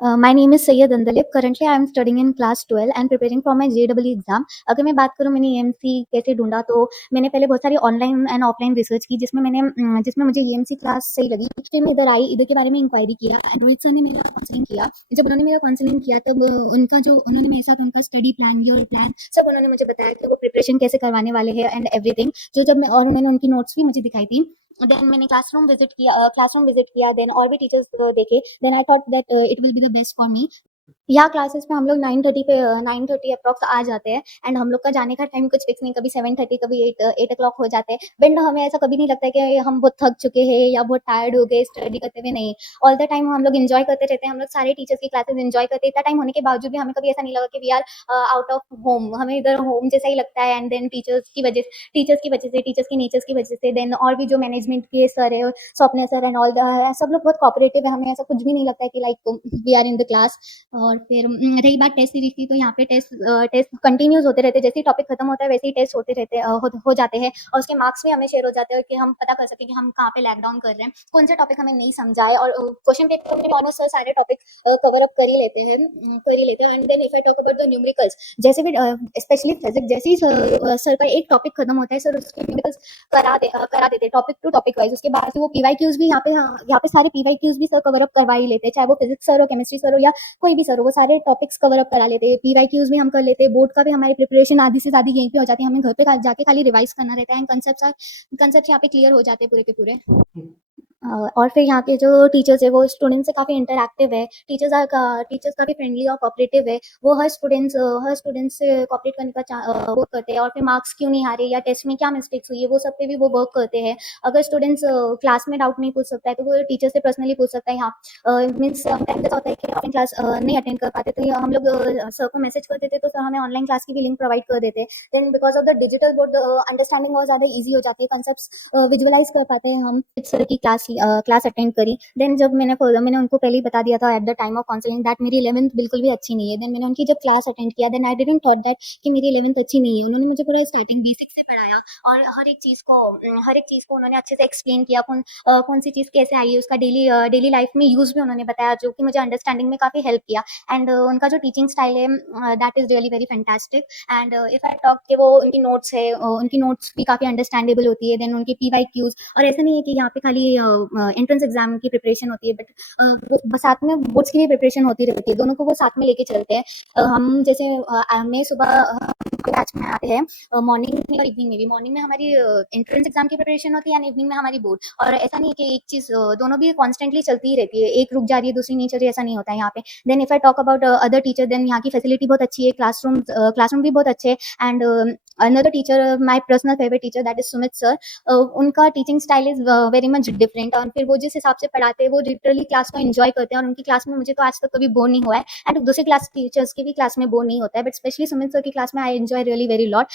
My name is Sayyed Andalib. Currently, I am studying in class 12 and preparing for my JEE exam. अगर मैं बात करूँ मैंने EMC कैसे ढूंढा, तो मैंने पहले बहुत सारी ऑनलाइन एंड ऑफलाइन रिसर्च की, जिसमें मुझे ईएमसी क्लास सही लगी। फिर मैं इधर आई, इधर के बारे में इंक्वायरी किया एंड रोहित सर ने मेरा काउंसलिंग किया। जब उन्होंने मेरा काउंसलिंग किया तब उन्होंने मेरे साथ उनका स्टडी प्लान, योर प्लान सब उन्होंने मुझे बताया कि वो प्रिपरेशन कैसे करवाने वाले हैं एंड एवरीथिंग। और उन्होंने उनकी नोट्स भी मुझे दिखाई थी। देन मैंने क्लासरूम विजिट किया, देन और भी टीचर्स देखे। Then I thought that it will be the best for me. या क्लासेस में हम लोग 9:30 पे 9:30 अप्रॉक्स आ जाते हैं एंड हम लोग का जाने का टाइम कुछ फिक्स नहीं, कभी 7:30 कभी 8 o'clock हो जाते हैं। बट हमें ऐसा कभी नहीं लगता है कि हम बहुत थक चुके हैं या बहुत टायर्ड हो गए स्टडी करते हुए। नहीं, ऑल द टाइम हम लोग एंजॉय करते रहते हैं। हम लोग सारे टीचर्स की क्लासेस एंजॉय करते हैं। इतना टाइम होने के बावजूद भी हमें कभी ऐसा नहीं लगा कि we are out of home. हमें इधर होम जैसा ही लगता है। एंड देन टीचर्स की नेचर्स की वजह से देन और भी जो मैनेजमेंट के सर है, स्वप्न सर एंड ऑल सब लोग बहुत कोऑपरेटिव है। हमें ऐसा कुछ भी नहीं लगता है कि like we are in the class. और फिर रही बात टेस्ट सीरीज की, तो यहाँ पे टेस्ट कंटिन्यूस होते रहते हैं। जैसे ही टॉपिक खत्म होता है वैसे ही टेस्ट होते रहते हैं, हो जाते हैं। और उसके मार्क्स भी हमें शेयर हो जाते हैं कि हम पता कर सकें कि हम कहाँ पे लैग डाउन कर रहे हैं, कौन सा टॉपिक हमें नहीं समझा है। और क्वेश्चन पेपर में ऑलमोस्ट सर सारे टॉपिक कवर अप कर ही लेते हैं। And then if I talk about the numericals, जैसे भी स्पेशली फिजिक्स, जैसे ही सर का एक टॉपिक खत्म होता है, सर उसके न्यूमेरिकल्स करा देते टॉपिक टू टॉपिक वाइज। उसके बाद वो पीवाईक्यूज भी यहाँ पे सारे पीवाईक्यूज भी सर कवर अप करवा ही लेते हैं, चाहे वो फिजिक्स सर हो, केमिस्ट्री सर हो या कोई भी सर हो। वो सारे टॉपिक्स कवर अप करा लेते हैं। पीवाईक्यूज भी हम कर लेते हैं। बोर्ड का भी हमारी प्रिपरेशन आधी से ज़्यादा यहीं पे हो जाती है। हमें घर पे जाके खाली रिवाइज करना रहता है एंड कंसेप्ट यहाँ पे क्लियर हो जाते हैं पूरे के पूरे। और फिर यहाँ के जो टीचर्स है वो स्टूडेंट से काफ़ी इंटरैक्टिव है। टीचर्स काफ़ी फ्रेंडली और कोऑपरेटिव है। वो हर स्टूडेंट्स से कोऑपरेट करने का वो करते हैं। और फिर मार्क्स क्यों नहीं आ रहे या टेस्ट में क्या मिस्टेक्स हुई है, वो सब पे भी वो वर्क करते हैं। अगर स्टूडेंट्स क्लास में डाउट नहीं पूछ सकता है तो वो टीचर से पर्सनली पूछ सकता है। यहाँ मीन्स ऐसा होता है कि ऑनलाइन क्लास नहीं अटेंड कर पाते, तो हम लोग सर को मैसेज कर देते, तो सर हमें ऑनलाइन क्लास की भी लिंक प्रोवाइड कर देते हैं। Then because of the digital board understanding बहुत ज़्यादा ईजी हो जाती है। कंसेप्ट विजुअलाइज कर पाते हैं हम। सर की क्लास अटेंड करी। देन जब मैंने उनको पहले ही बता दिया था at the time of counselling that मेरी 11th बिल्कुल भी अच्छी नहीं है। देन मैंने उनकी जब क्लास अटेंड किया, then I didn't thought that कि मेरी 11th अच्छी नहीं है। उन्होंने मुझे पूरा स्टार्टिंग बेसिक से पढ़ाया और हर एक चीज़ को उन्होंने अच्छे से एक्सप्लेन किया। कौन सी चीज़ कैसे आई है, उसका डेली लाइफ में यूज़ भी उन्होंने बताया, जो कि मुझे अंडरस्टैंडिंग में काफ़ी हेल्प किया। एंड उनका जो टीचिंग स्टाइल है that is really very fantastic. And if I talk कि वो उनकी नोट्स भी काफ़ी अंडरस्टैंडेबल होती है। देन उनके पीवाईक्यूज, और ऐसा नहीं है कि यहाँ पे खाली एंट्रेंस एग्जाम की प्रिपरेशन होती है, बट वो साथ में बोर्ड्स की भी प्रिपरेशन होती रहती है। दोनों को वो साथ में लेके चलते हैं। हम जैसे मैं सुबह बैच में आते हैं, मॉर्निंग में और इवनिंग में भी। मॉर्निंग में हमारी एंट्रेंस एग्जाम की प्रिपरेशन होती है एंड इवनिंग में हमारी बोर्ड। और ऐसा नहीं है कि एक चीज़ दोनों भी कॉन्स्टेंटली चलती ही रहती है, एक रुक जा रही है दूसरी नहीं चल रही है, ऐसा नहीं होता है यहाँ पे। Then if I talk about other teacher, then यहाँ की फैसिलिटी बहुत अच्छी है। क्लासरूम भी बहुत अच्छे हैं। And another teacher, my personal favourite teacher, that is Sumit sir. उनका teaching style is very much different. और फिर वो जिस हिसाब से पढ़ाते हैं वो लिटरली क्लास को एंजॉय करते हैं। और उनकी क्लास में मुझे तो आज तक कभी बोर नहीं हुआ है। एंड दूसरे क्लास टीचर्स की भी क्लास में बोर नहीं होता है, बट स्पेशली सुमित सर की क्लास में I enjoy really very lot.